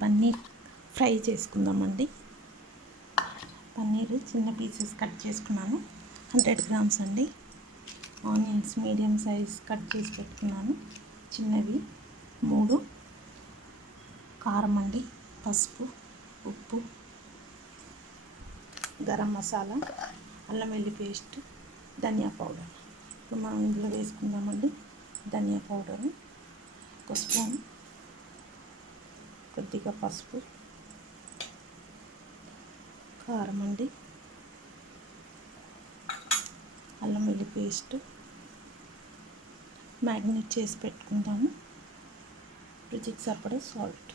Paneer fry చేసుకుందామండి. పన్నీర్ చిన్న pieces cut చేసుకున్నాను, 100 గ్రామ్స్ అండి. ఆనియన్స్ మీడియం సైజ్ కట్ చేసి పెట్టుకున్నాను, చిన్నవి 3. కారం అండి, పసుపు, ఉప్పు, గరం మసాలా, అల్లం వెల్లుల్లి పేస్ట్, ధనియా పౌడర్. ఇప్పుడు మనం ఇందులో వేసుకుందామండి. ధనియా పౌడరు 1 స్పూన్, కొద్దిగా పసుపు, కారం అండి, అల్లం వెల్లుల్లి పేస్ట్ మ్యాగ్నేట్ చేసి పెట్టుకుందాము. రుచికి సరిపడా సాల్ట్.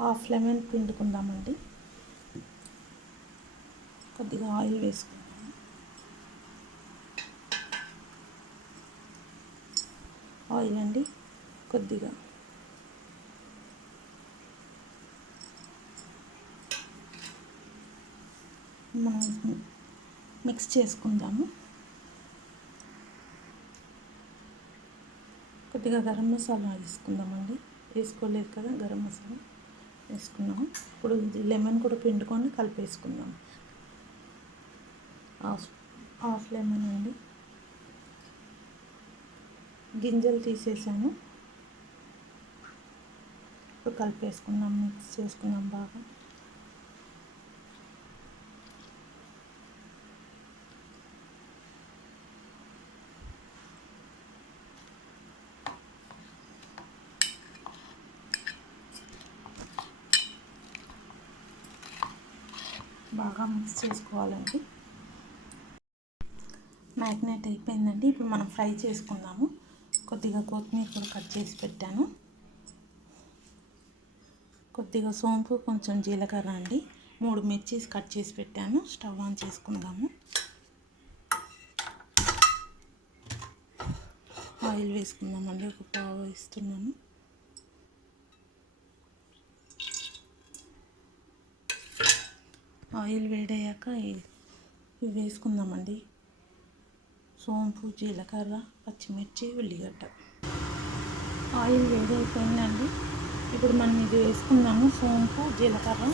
Half lemon పిండుకుందామండి. కొద్దిగా ఆయిల్ వేసుకుందాము. ఆయిల్ అండి, కొద్దిగా మనం మిక్స్ చేసుకుందాము. కొద్దిగా గరం మసాలా వేసుకుందామండి. వేసుకోలేదు కదా, గరం మసాలా వేసుకున్నాము. ఇప్పుడు ఇది లెమన్ కూడా పిండుకొని కలిపేసుకుందాం. హాఫ్ లెమన్ అండి, గింజలు తీసేసాను. ఇప్పుడు కలిపేసుకుందాం, మిక్స్ చేసుకుందాం బాగా. బాగా మిక్స్ చేసుకోవాలండి. మ్యాగ్నేట్ అయిపోయిందండి. ఇప్పుడు మనం ఫ్రై చేసుకుందాము. కొద్దిగా కొత్తిమీర కూడా కట్ చేసి పెట్టాను, కొద్దిగా సోంపు, కొంచెం జీలకర్ర అండి, 3 మిర్చీస్ కట్ చేసి పెట్టాను. స్టవ్ ఆన్ చేసుకుందాము. ఆయిల్ వేసుకుందామండి. ఒక పావు వేస్తున్నాను. ఆయిల్ వేడయ్యాక ఇవి వేసుకుందామండి. సోంపు, జీలకర్ర, పచ్చిమిర్చి, ఉల్లిగడ్డ. ఆయిల్ వేడైపోయిందండి. ఇప్పుడు మనం ఇది వేసుకుందాము. సోంపు, జీలకర్ర,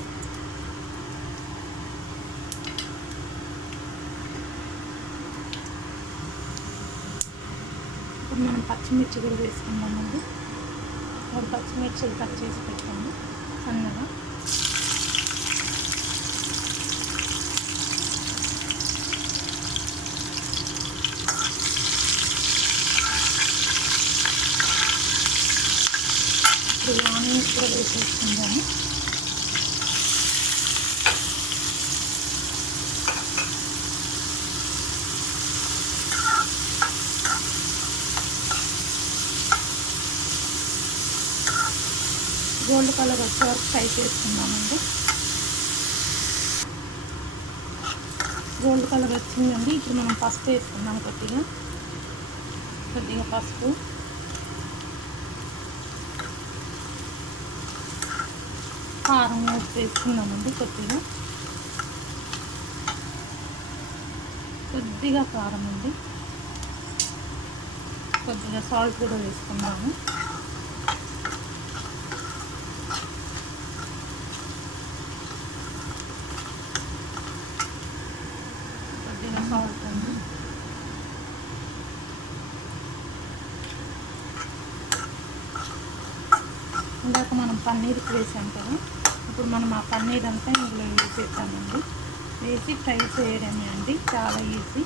ఇప్పుడు మనం పచ్చిమిర్చి కూడా వేసుకుందామండి. 3 పచ్చిమిర్చిలు కట్ చేసి పెట్టాము సన్నగా. ఇప్పుడు ఆనియన్స్ కూడా వేసేసుకుందాము. గోల్డ్ కలర్ వచ్చే వరకు ఫ్రై చేసుకుందామండి. గోల్డ్ కలర్ వచ్చిందండి. ఇప్పుడు మనం పసుపు వేసుకుందాం. కొద్దిగా పసుపు, కారం వేసుకుందామండి. కొద్దిగా కారం అండి, కొద్దిగా సాల్ట్ కూడా వేసుకుందాము. కొద్దిగా సాల్ట్ అండి, ఇందాక మనం పన్నీర్కి వేసాం కదా, ఇప్పుడు మనం ఆ పన్నీర్ అంతా ఇందులో వేసేద్దామండి. వేసి ఫ్రై చేయడమే అండి, చాలా ఈజీ.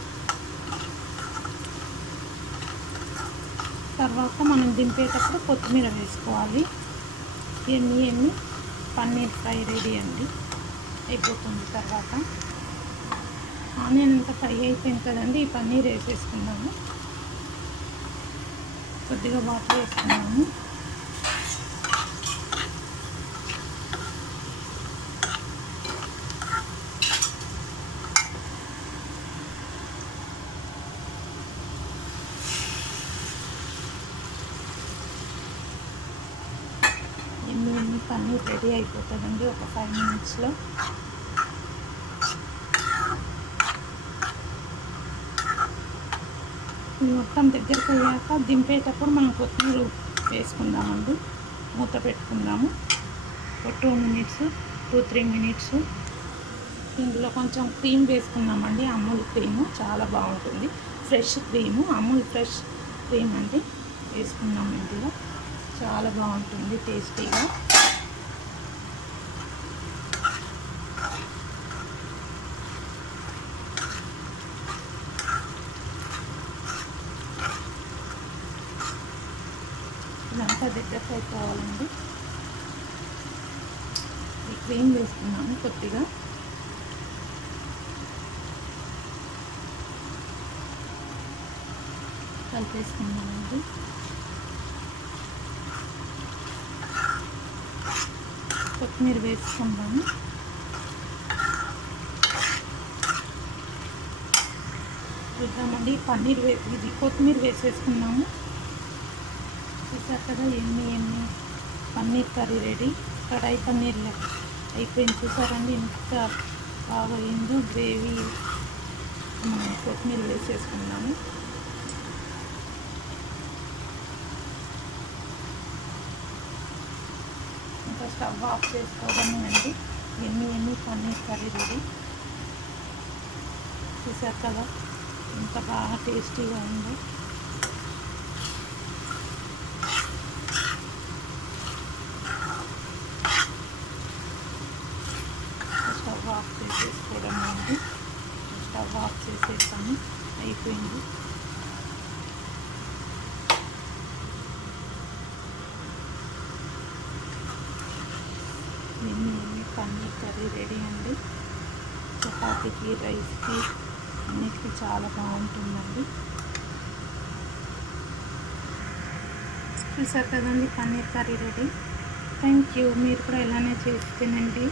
తర్వాత మనం దింపేటప్పుడు కొత్తిమీర వేసుకోవాలి. ఎన్ని పన్నీర్ ఫ్రై రెడీ అండి, అయిపోతుంది. తర్వాత ఆనియన్ అంతా ఫ్రై అయిపోయింది కదండి, ఈ పన్నీర్ వేసేసుకున్నాము. కొద్దిగా వాటర్ వేసుకున్నాము. పన్నీర్ రెడీ అయిపోతుందండి ఒక 5 మినిట్స్లో. ఇది మొత్తం దగ్గరికి అయ్యాక దింపేటప్పుడు మనం కొత్తిమీర వేసుకుందామండి. మూత పెట్టుకుందాము. ఒక 2-3 మినిట్స్. ఇందులో కొంచెం క్రీమ్ వేసుకుందామండి. అమూల్ క్రీము చాలా బాగుంటుంది. Fresh cream, Amul fresh cream అండి వేసుకున్నాము. ఇందులో చాలా బాగుంటుంది టేస్టీగా. ఇదంతా దగ్గరకు అయిపోవాలండి. ఈ క్రీమ్ వేసుకున్నాము కొద్దిగా. కలిపేసుకున్నామండి. కొత్తిమీర వేసుకుందాము. చూద్దామండి. ఇది కొత్తిమీర వేసేసుకున్నాము. చూసారు కదా ఎన్ని పన్నీర్ కర్రీ రెడీ. కడాయి పన్నీర్ అయిపోయింది. చూసారండి ఎంత బాగా అయిందో గ్రేవీ. మనం కొత్తిమీర వేసేసుకున్నాము. ఇంకా స్టవ్ ఆఫ్ చేసుకోవడమే అండి. ఎన్ని పన్నీర్ కర్రీ రెడీ. చూసారు కదా ఎంత బాగా టేస్టీగా ఉందో. స్టవ్ ఆఫ్ చేసేసుకోవడం అండి. స్టవ్ ఆఫ్ చేసేసాము. అయిపోయింది. ఎన్ని పన్నీర్ కర్రీ రెడీ అండి. చపాతీకి, రైస్కి అన్నిటికీ చాలా బాగుంటుందండి. చూసారు కదండి paneer curry ready. Thank you. మీరు కూడా ఇలానే చేసి తినండి.